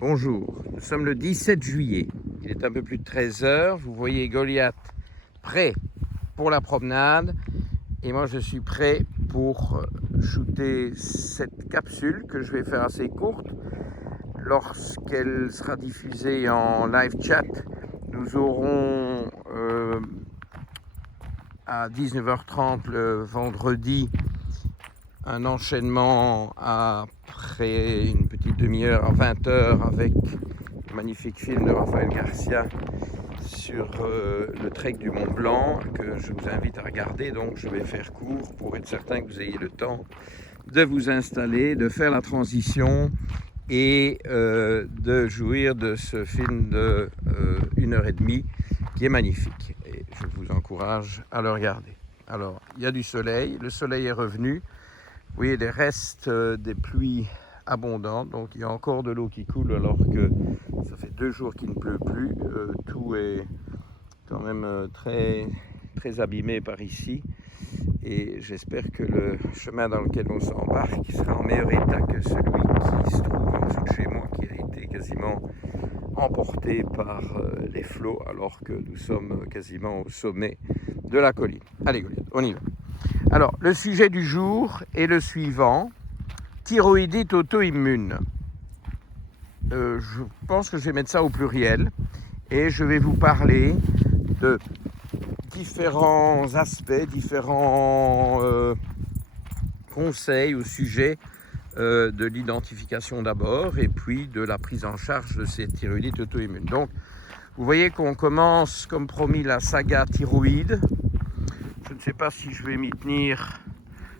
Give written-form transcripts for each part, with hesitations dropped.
Bonjour, nous sommes le 17 juillet, il est un peu plus de 13 heures, vous voyez Goliath prêt pour la promenade et moi je suis prêt pour shooter cette capsule que je vais faire assez courte. Lorsqu'elle sera diffusée en live chat, nous aurons à 19h30 le vendredi un enchaînement après une petite demi-heure à 20h avec le magnifique film de Raphaël Garcia sur le trek du Mont Blanc que je vous invite à regarder. Donc je vais faire court pour être certain que vous ayez le temps de vous installer, de faire la transition et de jouir de ce film de 1h30 qui est magnifique. Et je vous encourage à le regarder. Alors, il y a du soleil, le soleil est revenu. Vous voyez les restes des pluies abondantes, donc il y a encore de l'eau qui coule alors que ça fait 2 jours qu'il ne pleut plus. Tout est quand même très abîmé par ici et j'espère que le chemin dans lequel on s'embarque sera en meilleur état que celui qui se trouve en dessous de chez moi, qui a été quasiment emporté par les flots alors que nous sommes quasiment au sommet de la colline. Allez Goliath, on y va. Alors, le sujet du jour est le suivant, thyroïdite auto-immune. Je pense que je vais mettre ça au pluriel et je vais vous parler de différents aspects, différents conseils au sujet de l'identification d'abord et puis de la prise en charge de ces thyroïdites auto-immunes. Donc, vous voyez qu'on commence, comme promis, la saga thyroïde. Je ne sais pas si je vais m'y tenir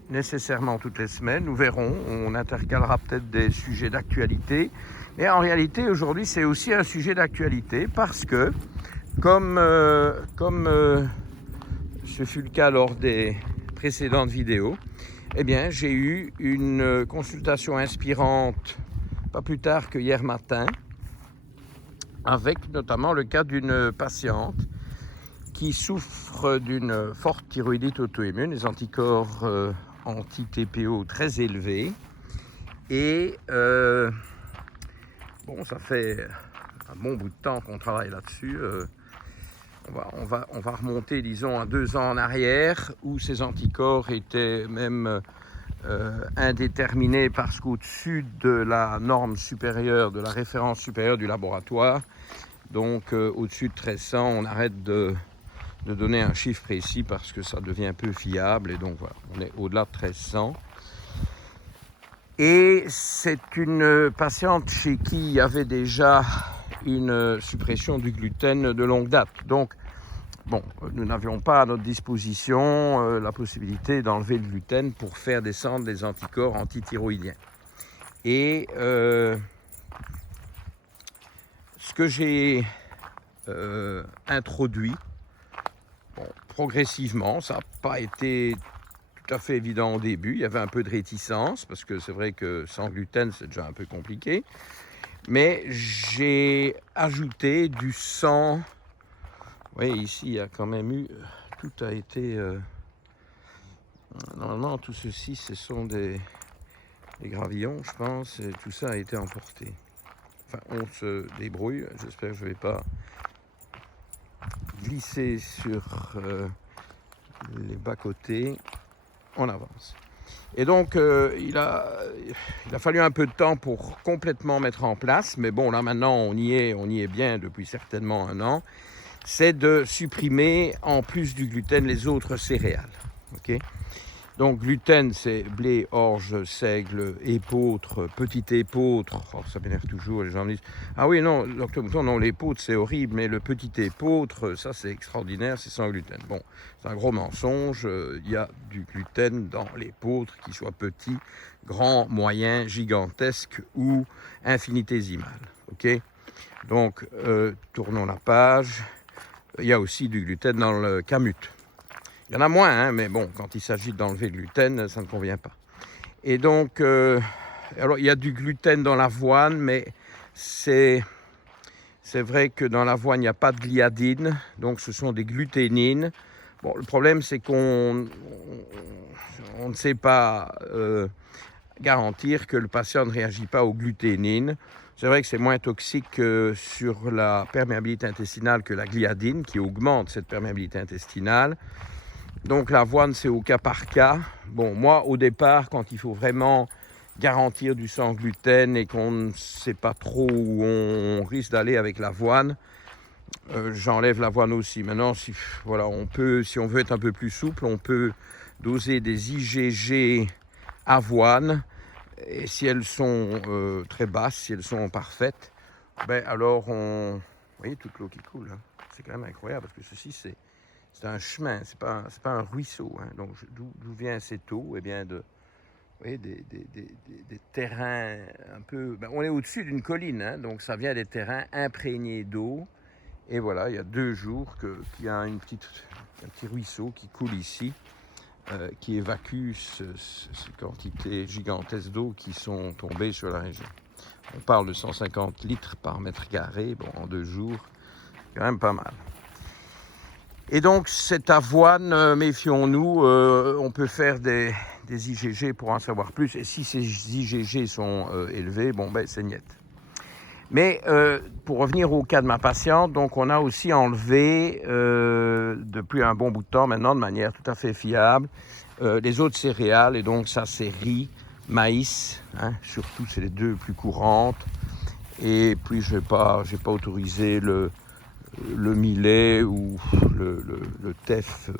nécessairement toutes les semaines, nous verrons, on intercalera peut-être des sujets d'actualité, mais en réalité aujourd'hui c'est aussi un sujet d'actualité parce que comme ce fut le cas lors des précédentes vidéos, eh bien j'ai eu une consultation inspirante pas plus tard que hier matin avec notamment le cas d'une patiente qui souffre d'une forte thyroïdite auto-immune, des anticorps anti-TPO très élevés. Et bon, ça fait un bon bout de temps qu'on travaille là-dessus. On va remonter, disons, à 2 ans en arrière, où ces anticorps étaient même indéterminés parce qu'au-dessus de la norme supérieure, de la référence supérieure du laboratoire, donc au-dessus de 1300, on arrête de donner un chiffre précis parce que ça devient peu fiable et donc voilà, on est au-delà de 1300. Et c'est une patiente chez qui il y avait déjà une suppression du gluten de longue date. Donc, bon, nous n'avions pas à notre disposition la possibilité d'enlever le gluten pour faire descendre les anticorps antithyroïdiens. Et ce que j'ai introduit, bon, progressivement, ça n'a pas été tout à fait évident au début. Il y avait un peu de réticence parce que c'est vrai que sans gluten, c'est déjà un peu compliqué. Mais j'ai ajouté du sang. Vous voyez, ici, il y a quand même eu... Tout a été... Normalement, tout ceci, ce sont des gravillons, je pense. Et tout ça a été emporté. Enfin, on se débrouille. J'espère que je ne vais pas glisser sur les bas-côtés. On avance. Et donc, il a fallu un peu de temps pour complètement mettre en place, mais bon, là maintenant, on y est bien depuis certainement 1 an, c'est de supprimer, en plus du gluten, les autres céréales. Okay, donc, gluten, c'est blé, orge, seigle, épeautre, petit épeautre. Oh, ça m'énerve toujours, les gens me disent « Ah oui, non, docteur Mouton, non, l'épeautre, c'est horrible, mais le petit épeautre, ça, c'est extraordinaire, c'est sans gluten. » Bon, c'est un gros mensonge. Il y a du gluten dans l'épeautre, qu'il soit petit, grand, moyen, gigantesque ou infinitésimal. Okay, donc, tournons la page. Il y a aussi du gluten dans le kamut. Il y en a moins, hein, mais bon, quand il s'agit d'enlever le gluten, ça ne convient pas. Et donc, alors il y a du gluten dans l'avoine, mais c'est vrai que dans l'avoine, il n'y a pas de gliadine, donc ce sont des gluténines. Bon, le problème, c'est qu'on ne sait pas garantir que le patient ne réagit pas aux gluténines. C'est vrai que c'est moins toxique sur la perméabilité intestinale que la gliadine, qui augmente cette perméabilité intestinale. Donc l'avoine, c'est au cas par cas. Bon, moi, au départ, quand il faut vraiment garantir du sans gluten et qu'on ne sait pas trop où on risque d'aller avec l'avoine, j'enlève l'avoine aussi. Maintenant, si on veut être un peu plus souple, on peut doser des IgG avoine. Et si elles sont très basses, si elles sont parfaites, alors vous voyez toute l'eau qui coule. Hein. C'est quand même incroyable parce que ceci, c'est un chemin, c'est pas un ruisseau. Hein. Donc d'où vient cette eau? Eh bien, vous voyez, des terrains un peu. On est au-dessus d'une colline, hein, donc ça vient des terrains imprégnés d'eau. Et voilà, il y a 2 jours qu'il y a un petit ruisseau qui coule ici, qui évacue ces quantités gigantesques d'eau qui sont tombées sur la région. On parle de 150 litres par mètre carré, en 2 jours, quand même pas mal. Et donc cette avoine, méfions-nous, on peut faire des IgG pour en savoir plus. Et si ces IgG sont élevés, c'est niet. Mais pour revenir au cas de ma patiente, donc on a aussi enlevé depuis un bon bout de temps maintenant, de manière tout à fait fiable, les autres céréales. Et donc ça, c'est riz, maïs, hein, surtout c'est les 2 plus courantes. Et puis je n'ai pas autorisé le millet ou le teff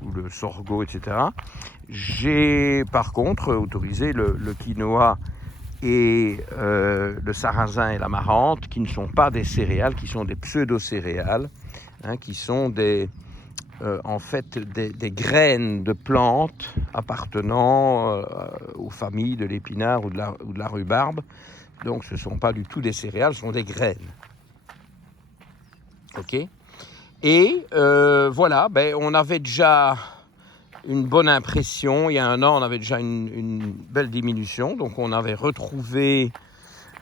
ou le sorgho, etc. J'ai par contre autorisé le quinoa et le sarrasin et l'amarante, qui ne sont pas des céréales, qui sont des pseudo-céréales, hein, qui sont en fait des graines de plantes appartenant aux familles de l'épinard ou de la rhubarbe. Donc ce ne sont pas du tout des céréales, ce sont des graines. Ok. Et voilà, on avait déjà une bonne impression. Il y a 1 an, on avait déjà une belle diminution. Donc on avait retrouvé,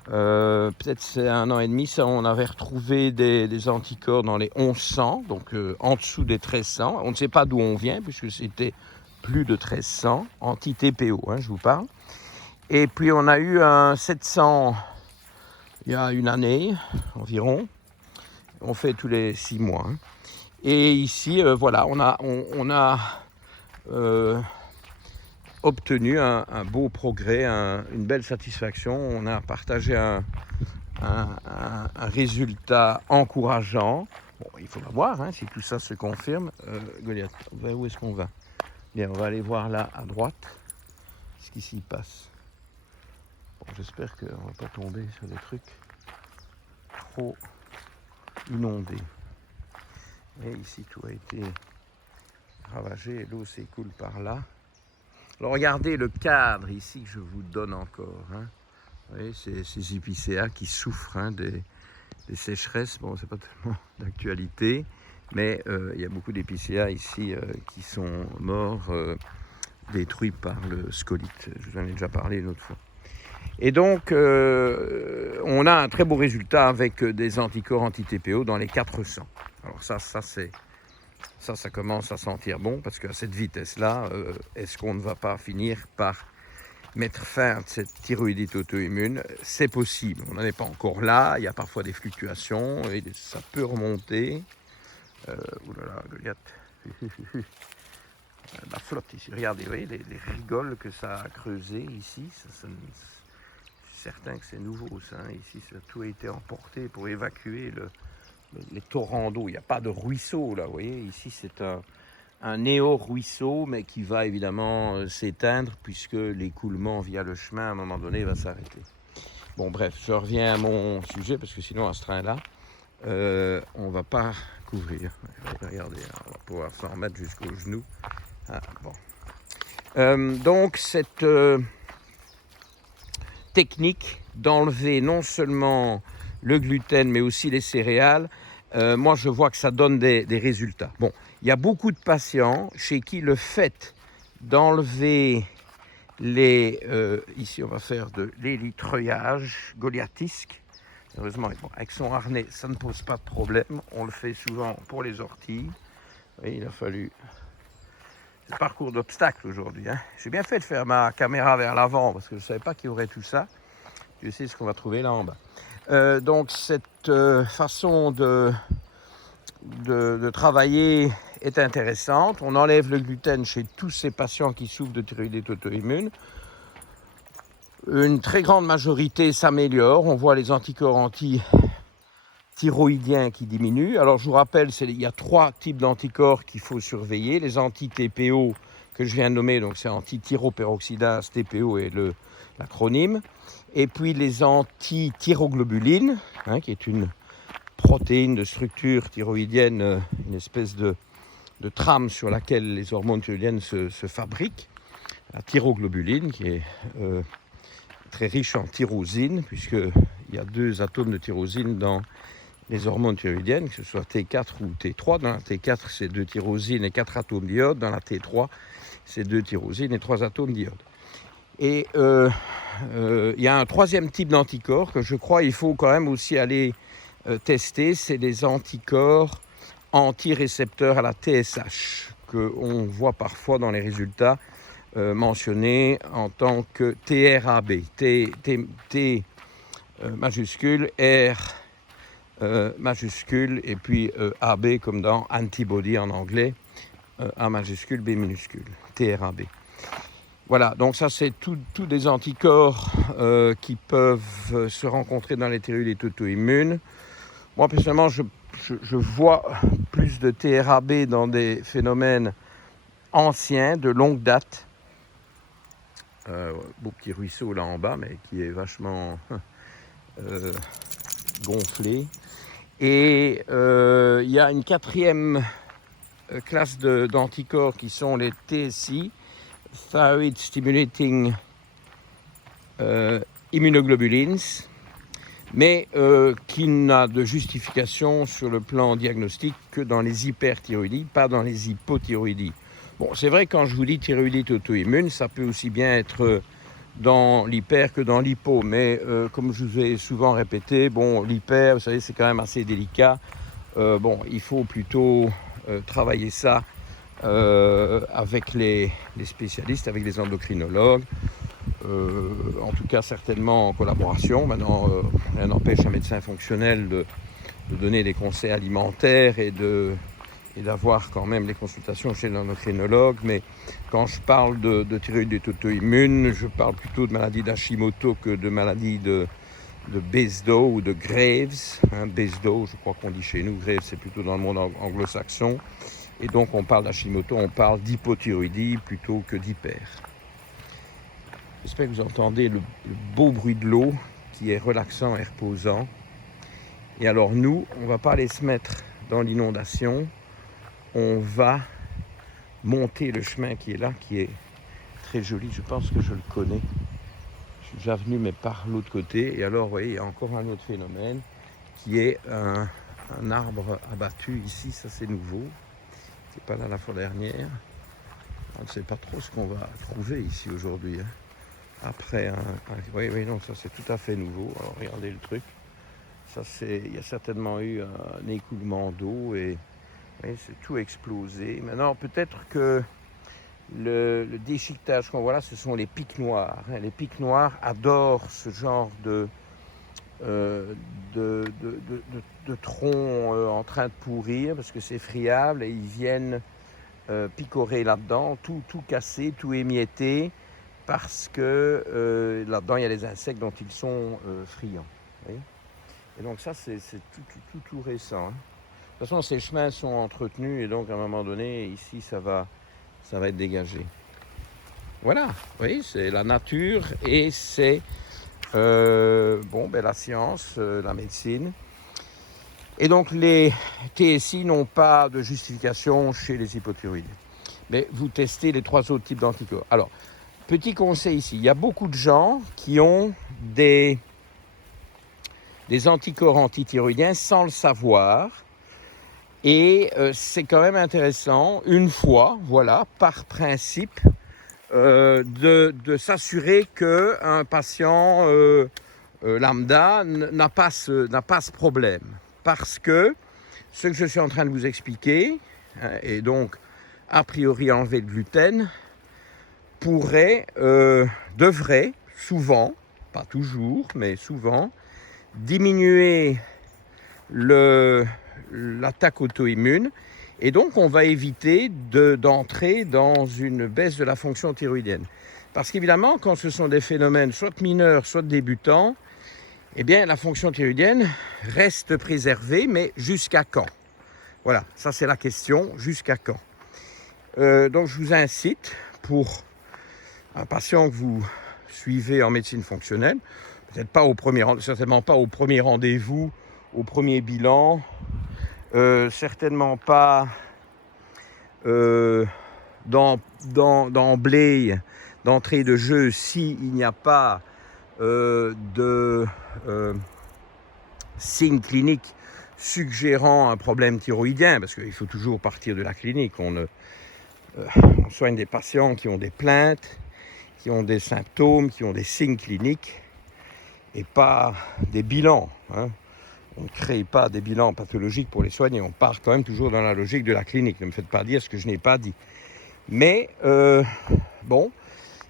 peut-être c'est 1 an et demi, ça, on avait retrouvé des anticorps dans les 1100, donc en dessous des 1300. On ne sait pas d'où on vient, puisque c'était plus de 1300, anti-TPO, hein, je vous parle. Et puis on a eu un 700 il y a 1 année environ. On fait tous les 6 mois. Hein. Et ici, voilà, on a obtenu un beau progrès, une belle satisfaction. On a partagé un résultat encourageant. Bon, il faudra voir hein, si tout ça se confirme. Goliath, où est-ce qu'on va? Bien, on va aller voir là à droite ce qui s'y passe. Bon, j'espère qu'on ne va pas tomber sur des trucs trop inondés. Et ici, tout a été ravagé et l'eau s'écoule par là. Alors regardez le cadre ici que je vous donne encore. Hein. Vous voyez, ces épicéas qui souffrent hein, des sécheresses. Bon, c'est pas tellement d'actualité, mais il y a beaucoup d'épicéas ici qui sont morts, détruits par le scolite. Je vous en ai déjà parlé une autre fois. Et donc, on a un très beau résultat avec des anticorps anti-TPO dans les 400. Alors ça commence à sentir bon, parce qu'à cette vitesse-là, est-ce qu'on ne va pas finir par mettre fin à cette thyroïdite auto-immune? C'est possible, on n'en est pas encore là, il y a parfois des fluctuations, et ça peut remonter. Oulala, Goliath. La flotte ici, regardez, vous voyez les rigoles que ça a creusées ici, je suis certain que c'est nouveau ça, hein. Ici ça a tout été emporté pour évacuer les torrents d'eau. Il n'y a pas de ruisseau là, vous voyez, ici c'est un néo-ruisseau, mais qui va évidemment s'éteindre puisque l'écoulement via le chemin à un moment donné va s'arrêter. Bon bref, je reviens à mon sujet parce que sinon à ce train-là, on ne va pas couvrir. Regardez, on va pouvoir s'en remettre jusqu'aux genoux. Ah, bon. Donc cette technique d'enlever non seulement le gluten mais aussi les céréales, moi je vois que ça donne des résultats. Bon, il y a beaucoup de patients chez qui le fait d'enlever ici on va faire de l'érythreuillage goliathisque. Heureusement, bon, avec son harnais, ça ne pose pas de problème. On le fait souvent pour les orties. Et il a fallu C'est parcours d'obstacles aujourd'hui. Hein. J'ai bien fait de faire ma caméra vers l'avant parce que je ne savais pas qu'il y aurait tout ça. Je sais ce qu'on va trouver là en bas. Donc cette façon de travailler est intéressante. On enlève le gluten chez tous ces patients qui souffrent de thyroïdite auto-immune. Une très grande majorité s'améliore. On voit les anticorps anti-thyroïdiens qui diminuent. Alors je vous rappelle, il y a 3 types d'anticorps qu'il faut surveiller. Les anti-TPO que je viens de nommer, donc c'est anti-thyroperoxydase, TPO est l'acronyme. Et puis les anti-thyroglobulines, qui est une protéine de structure thyroïdienne, une espèce de trame sur laquelle les hormones thyroïdiennes se fabriquent. La thyroglobuline qui est très riche en tyrosine, puisqu'il y a 2 atomes de tyrosine dans les hormones thyroïdiennes, que ce soit T4 ou T3. Dans la T4, c'est 2 tyrosines et 4 atomes d'iode. Dans la T3, c'est 2 tyrosines et 3 atomes d'iode. Et il y a un 3e type d'anticorps que je crois il faut quand même aussi aller tester, c'est les anticorps anti-récepteurs à la TSH, qu'on voit parfois dans les résultats mentionnés en tant que TRAB, T majuscule, R majuscule, et puis AB comme dans antibody en anglais, A majuscule, B minuscule, TRAB. Voilà, donc ça c'est tous des anticorps qui peuvent se rencontrer dans les thyroïdites auto-immunes. Moi personnellement, je vois plus de TRAB dans des phénomènes anciens, de longue date. Beau petit ruisseau là en bas, mais qui est vachement gonflé. Et il y a une 4e classe d'anticorps qui sont les TSI, Thyroid Stimulating Immunoglobulins, mais qui n'a de justification sur le plan diagnostique que dans les hyperthyroïdies, pas dans les hypothyroïdies. Bon, c'est vrai, quand je vous dis thyroïdite auto-immune, ça peut aussi bien être dans l'hyper que dans l'hypo, mais comme je vous ai souvent répété, bon, l'hyper, vous savez, c'est quand même assez délicat. Bon, il faut plutôt travailler ça avec les spécialistes, avec les endocrinologues, en tout cas certainement en collaboration. Maintenant, rien n'empêche un médecin fonctionnel de donner des conseils alimentaires et d'avoir quand même les consultations chez l'endocrinologue. Mais quand je parle de thyroïdite auto-immune, je parle plutôt de maladie d'Hashimoto que de maladie de Basedow ou de Graves. Basedow, je crois qu'on dit chez nous, Graves c'est plutôt dans le monde anglo-saxon. Et donc on parle d'Hashimoto, on parle d'hypothyroïdie plutôt que d'hyper. J'espère que vous entendez le beau bruit de l'eau qui est relaxant et reposant. Et alors nous, on ne va pas aller se mettre dans l'inondation, on va monter le chemin qui est là, qui est très joli. Je pense que je le connais. Je suis déjà venu, mais par l'autre côté. Et alors, vous voyez, il y a encore un autre phénomène qui est un arbre abattu ici. Ça, c'est nouveau. C'est pas là la fois dernière. On ne sait pas trop ce qu'on va trouver ici aujourd'hui. Après, oui, non, ça c'est tout à fait nouveau. Alors, regardez le truc. Ça, il y a certainement eu un écoulement d'eau et oui, c'est tout explosé. Maintenant, peut-être que le déchiquetage qu'on voit là, ce sont les pics noirs. Les pics noirs adorent ce genre de troncs en train de pourrir parce que c'est friable et ils viennent picorer là-dedans, tout casser, tout émietter parce que là-dedans il y a des insectes dont ils sont friands. Oui. Et donc ça c'est tout récent. De toute façon, ces chemins sont entretenus et donc à un moment donné, ici, ça va être dégagé. Voilà, oui, c'est la nature et c'est la science, la médecine. Et donc les TSI n'ont pas de justification chez les hypothyroïdes. Mais vous testez les 3 autres types d'anticorps. Alors, petit conseil ici, il y a beaucoup de gens qui ont des anticorps antithyroïdiens sans le savoir. Et c'est quand même intéressant, une fois, voilà, par principe, de s'assurer qu'un patient lambda n'a pas ce problème. Parce que ce que je suis en train de vous expliquer, et donc a priori enlever le gluten, devrait souvent, pas toujours, mais souvent, diminuer l'attaque auto-immune. Et donc, on va éviter d'entrer dans une baisse de la fonction thyroïdienne. Parce qu'évidemment, quand ce sont des phénomènes soit mineurs, soit débutants, eh bien, la fonction thyroïdienne reste préservée, mais jusqu'à quand? Voilà, ça c'est la question, jusqu'à quand? Donc, je vous incite, pour un patient que vous suivez en médecine fonctionnelle, peut-être pas certainement pas au premier rendez-vous, au premier bilan, certainement pas d'emblée, d'entrée de jeu, s'il n'y a pas de signes cliniques suggérant un problème thyroïdien, parce qu'il faut toujours partir de la clinique. On soigne des patients qui ont des plaintes, qui ont des symptômes, qui ont des signes cliniques, et pas des bilans. On ne crée pas des bilans pathologiques pour les soigner. On part quand même toujours dans la logique de la clinique. Ne me faites pas dire ce que je n'ai pas dit. Mais bon,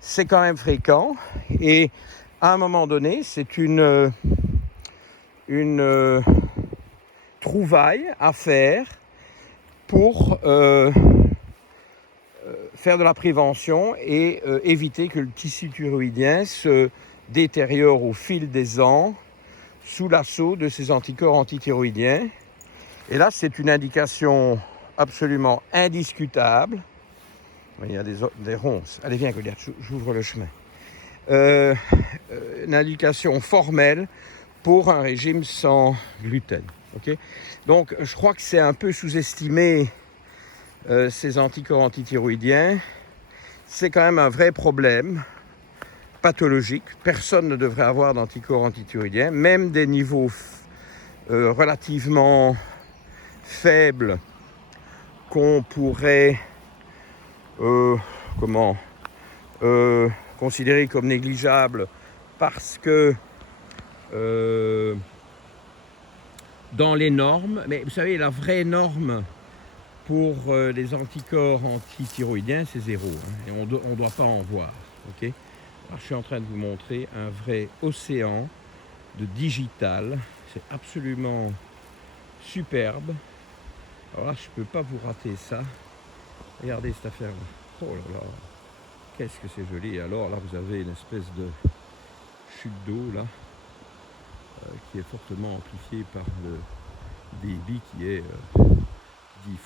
c'est quand même fréquent. Et à un moment donné, c'est une trouvaille à faire pour faire de la prévention et éviter que le tissu thyroïdien se détériore au fil des ans sous l'assaut de ces anticorps antithyroïdiens. Et là, c'est une indication absolument indiscutable. Il y a des ronces. Allez, viens, Goliath, j'ouvre le chemin. Une indication formelle pour un régime sans gluten. Okay. Donc, je crois que c'est un peu sous-estimé, ces anticorps antithyroïdiens. C'est quand même un vrai problème pathologique. Personne ne devrait avoir d'anticorps antithyroïdiens, même des niveaux relativement faibles qu'on pourrait considérer comme négligeables parce que dans les normes, mais vous savez, la vraie norme pour les anticorps antithyroïdiens, c'est 0. Et on ne doit pas en voir. Okay. Alors, je suis en train de vous montrer un vrai océan de digital. C'est absolument superbe. Alors là, je ne peux pas vous rater ça. Regardez cette affaire-là. Oh là là, qu'est-ce que c'est joli. Et alors là, vous avez une espèce de chute d'eau là, qui est fortement amplifiée par le débit qui est 10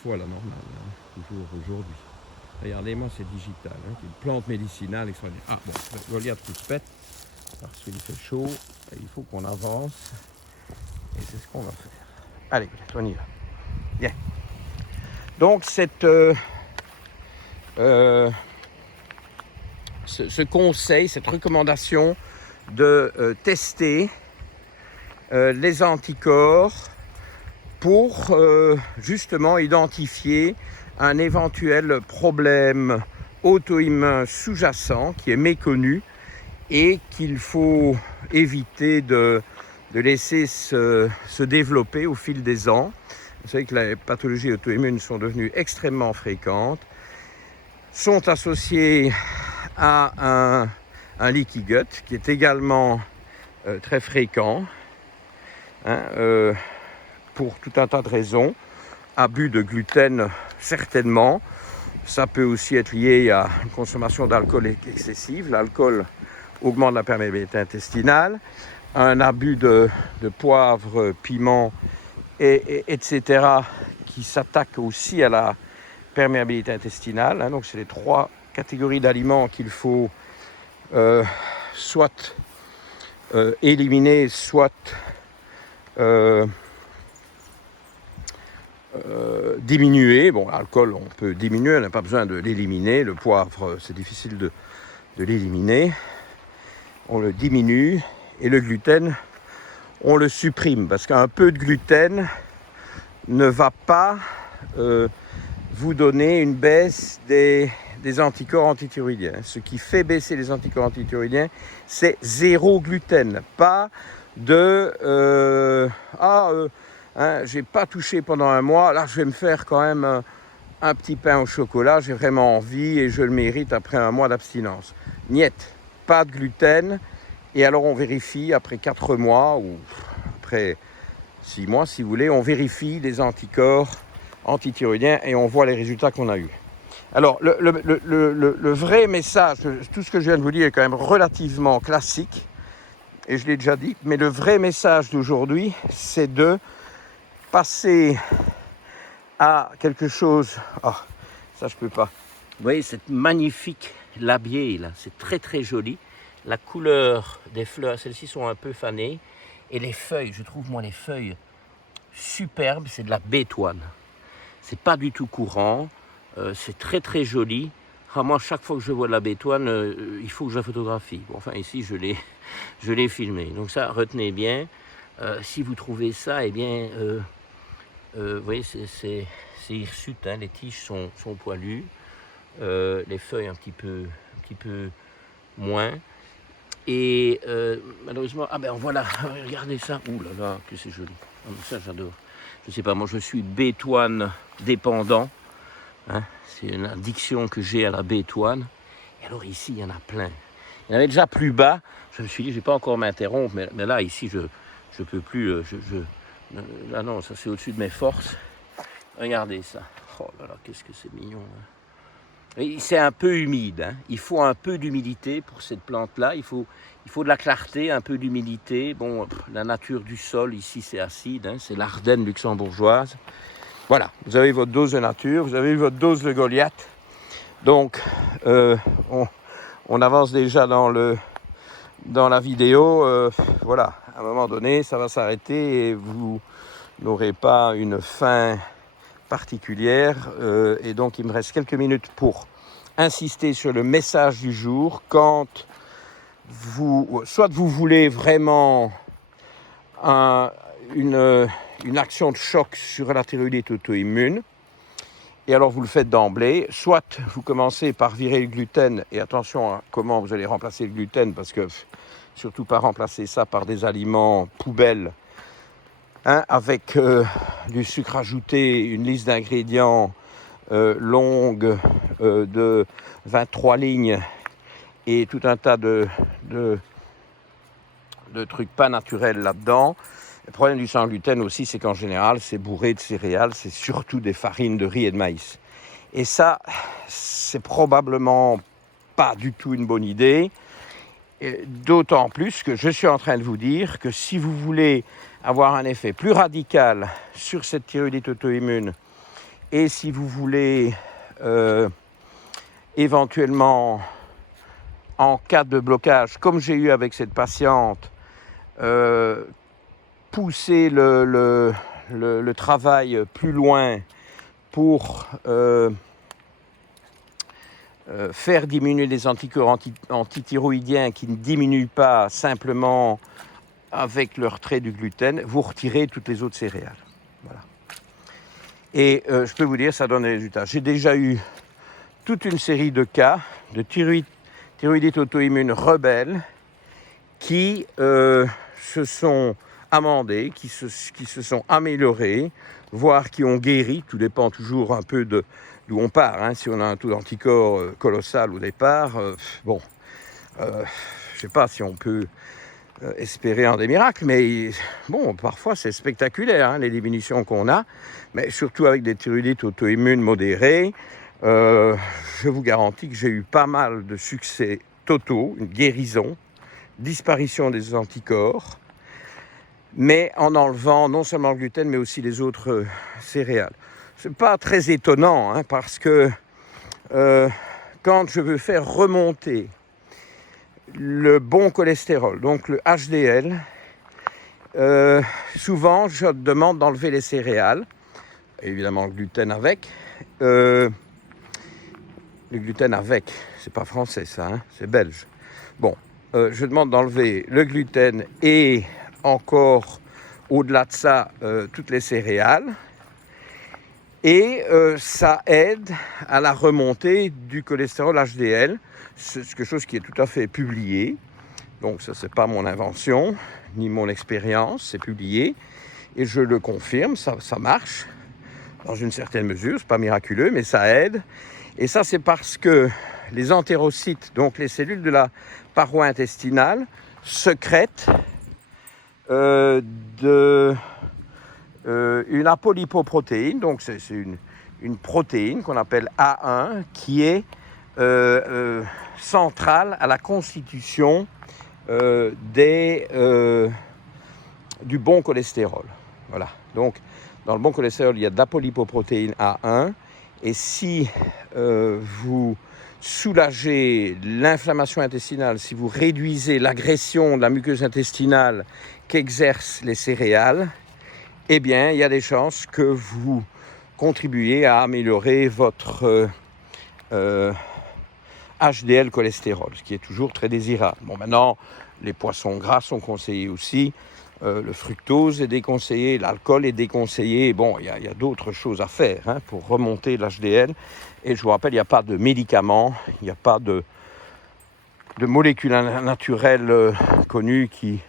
fois la normale, toujours aujourd'hui. Regardez-moi, c'est digital, c'est une plante médicinale extraordinaire. Ah bon, Goliath tout se pète parce qu'il fait chaud et il faut qu'on avance et c'est ce qu'on va faire. Allez, on y va. Bien. Donc ce conseil, cette recommandation de tester les anticorps pour justement identifier un éventuel problème auto-immun sous-jacent qui est méconnu et qu'il faut éviter de laisser se développer au fil des ans. Vous savez que les pathologies auto-immunes sont devenues extrêmement fréquentes, sont associées à un leaky gut qui est également très fréquent, pour tout un tas de raisons. Abus de gluten, certainement. Ça peut aussi être lié à une consommation d'alcool excessive. L'alcool augmente la perméabilité intestinale. Un abus de poivre, piment, etc. qui s'attaque aussi à la perméabilité intestinale. Donc, c'est les 3 catégories d'aliments qu'il faut soit éliminer, soit diminuer. Bon, l'alcool, on peut diminuer, on n'a pas besoin de l'éliminer. Le poivre, c'est difficile de l'éliminer. On le diminue. Et le gluten, on le supprime. Parce qu'un peu de gluten ne va pas vous donner une baisse des anticorps antithyroïdiens. Ce qui fait baisser les anticorps antithyroïdiens, c'est 0 gluten. Pas de j'ai pas touché pendant un mois, là je vais me faire quand même un petit pain au chocolat, j'ai vraiment envie et je le mérite après un mois d'abstinence. Niet, pas de gluten. Et alors on vérifie après 4 mois ou après 6 mois si vous voulez, on vérifie les anticorps antithyroïdiens et on voit les résultats qu'on a eus. Alors le vrai message, tout ce que je viens de vous dire est quand même relativement classique et je l'ai déjà dit, mais le vrai message d'aujourd'hui c'est de passer à quelque chose... Oh, ça je peux pas. Vous voyez cette magnifique labier là, c'est très très joli. La couleur des fleurs, celles-ci sont un peu fanées. Et les feuilles, je trouve moi les feuilles superbes, c'est de la bétoine. C'est pas du tout courant, c'est très très joli. Ah, moi, chaque fois que je vois de la bétoine, il faut que je la photographie. Bon, enfin, ici, je l'ai filmé. Donc ça, retenez bien. Si vous trouvez ça, eh bien, vous voyez, c'est hirsute, hein, les tiges sont poilues, les feuilles un petit peu moins. Et malheureusement, ah ben voilà, regardez ça. Ouh là là, que c'est joli. Ah, ça, j'adore. Je sais pas, moi je suis bétoine dépendant. Hein, c'est une addiction que j'ai à la bétoine. Et alors ici, il y en a plein. Il y en avait déjà plus bas. Je me suis dit, je ne vais pas encore m'interrompre, mais là, ici, je peux plus. Là, non, ça c'est au-dessus de mes forces. Regardez ça. Oh là là, qu'est-ce que c'est mignon. Hein. C'est un peu humide, hein. Il faut un peu d'humidité pour cette plante-là, il faut de la clarté, un peu d'humidité. Bon, la nature du sol ici c'est acide, hein. C'est l'Ardenne luxembourgeoise. Voilà, vous avez votre dose de nature, vous avez votre dose de Goliath. Donc, on avance déjà dans la vidéo. Voilà, à un moment donné, ça va s'arrêter et vous n'aurez pas une faim particulière et donc il me reste quelques minutes pour insister sur le message du jour. Quand soit vous voulez vraiment une action de choc sur la thyroïdite auto-immune et alors vous le faites d'emblée, soit vous commencez par virer le gluten et attention à comment vous allez remplacer le gluten parce que surtout pas remplacer ça par des aliments poubelles. Hein, avec du sucre ajouté, une liste d'ingrédients longue de 23 lignes et tout un tas de trucs pas naturels là-dedans. Le problème du sans gluten aussi, c'est qu'en général, c'est bourré de céréales, c'est surtout des farines de riz et de maïs. Et ça, c'est probablement pas du tout une bonne idée. Et d'autant plus que je suis en train de vous dire que si vous voulez avoir un effet plus radical sur cette thyroïdite auto-immune et si vous voulez éventuellement, en cas de blocage, comme j'ai eu avec cette patiente, pousser le travail plus loin pour faire diminuer les anticorps antithyroïdiens qui ne diminuent pas simplement avec le retrait du gluten, vous retirez toutes les autres céréales. Voilà. Et je peux vous dire, ça donne des résultats. J'ai déjà eu toute une série de cas de thyroïdite auto-immune rebelle qui se sont amendés, qui se sont améliorés, voire qui ont guéri. Tout dépend toujours un peu d'où on part. Hein. Si on a un taux d'anticorps colossal au départ, je ne sais pas si on peut espérer en des miracles, mais bon, parfois c'est spectaculaire, hein, les diminutions qu'on a, mais surtout avec des thyroïdites auto-immunes modérées. Je vous garantis que j'ai eu pas mal de succès totaux, une guérison, disparition des anticorps, mais en enlevant non seulement le gluten, mais aussi les autres céréales. C'est pas très étonnant, hein, parce que quand je veux faire remonter le bon cholestérol, donc le HDL, souvent je demande d'enlever les céréales, évidemment le gluten avec. Le gluten avec, c'est pas français ça, hein, c'est belge. Bon, je demande d'enlever le gluten et encore au-delà de ça, toutes les céréales. Et ça aide à la remontée du cholestérol HDL. C'est quelque chose qui est tout à fait publié. Donc ça, c'est pas mon invention, ni mon expérience, c'est publié. Et je le confirme, ça marche. dans une certaine mesure, c'est pas miraculeux, mais ça aide. Et ça, c'est parce que les entérocytes, donc les cellules de la paroi intestinale, sécrètent une apolipoprotéine, donc c'est une protéine qu'on appelle A1, qui est centrale à la constitution du bon cholestérol. Voilà. Donc, dans le bon cholestérol, il y a de l'apolipoprotéine A1. Et si vous soulagez l'inflammation intestinale, si vous réduisez l'agression de la muqueuse intestinale qu'exercent les céréales, eh bien, il y a des chances que vous contribuiez à améliorer votre HDL cholestérol, ce qui est toujours très désirable. Bon, maintenant, les poissons gras sont conseillés aussi. Le fructose est déconseillé, l'alcool est déconseillé. Bon, il y a d'autres choses à faire pour remonter l'HDL. Et je vous rappelle, il n'y a pas de médicaments, il n'y a pas de molécules naturelles connues qui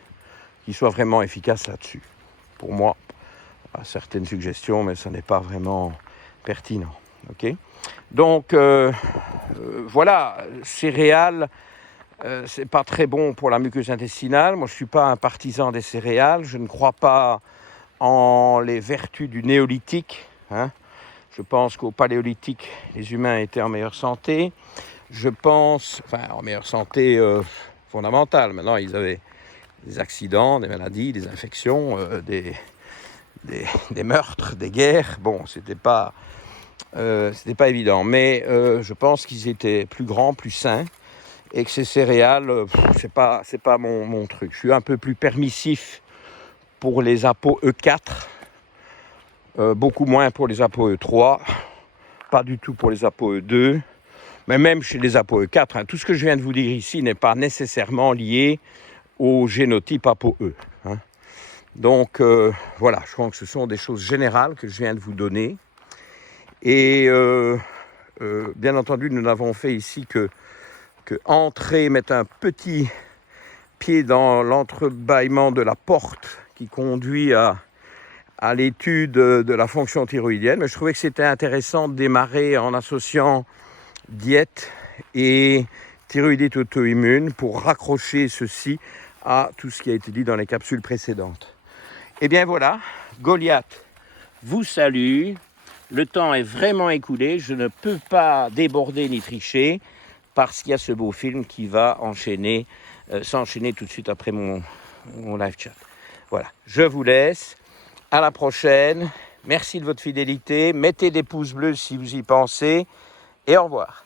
soient vraiment efficaces là-dessus. Pour moi, certaines suggestions, mais ce n'est pas vraiment pertinent. Okay, donc, voilà, céréales. C'est pas très bon pour la muqueuse intestinale. Moi, je suis pas un partisan des céréales. Je ne crois pas en les vertus du néolithique. Je pense qu'au paléolithique, les humains étaient en meilleure santé. Je pense, en meilleure santé fondamentale. Maintenant, ils avaient des accidents, des maladies, des infections, des meurtres, des guerres. Bon, c'était pas évident. Mais je pense qu'ils étaient plus grands, plus sains. Et que ces céréales, c'est pas mon truc. Je suis un peu plus permissif pour les ApoE4, beaucoup moins pour les ApoE3, pas du tout pour les ApoE2, mais même chez les ApoE4, tout ce que je viens de vous dire ici n'est pas nécessairement lié au génotype ApoE. Donc voilà, je crois que ce sont des choses générales que je viens de vous donner. Et bien entendu, nous n'avons fait ici que entrer, mettre un petit pied dans l'entrebâillement de la porte qui conduit à l'étude de la fonction thyroïdienne. Mais je trouvais que c'était intéressant de démarrer en associant diète et thyroïdite auto-immune pour raccrocher ceci à tout ce qui a été dit dans les capsules précédentes. Et bien voilà, Goliath vous salue. Le temps est vraiment écoulé. Je ne peux pas déborder ni tricher, parce qu'il y a ce beau film qui va s'enchaîner tout de suite après mon live chat. Voilà, je vous laisse. À la prochaine. Merci de votre fidélité. Mettez des pouces bleus si vous y pensez. Et au revoir.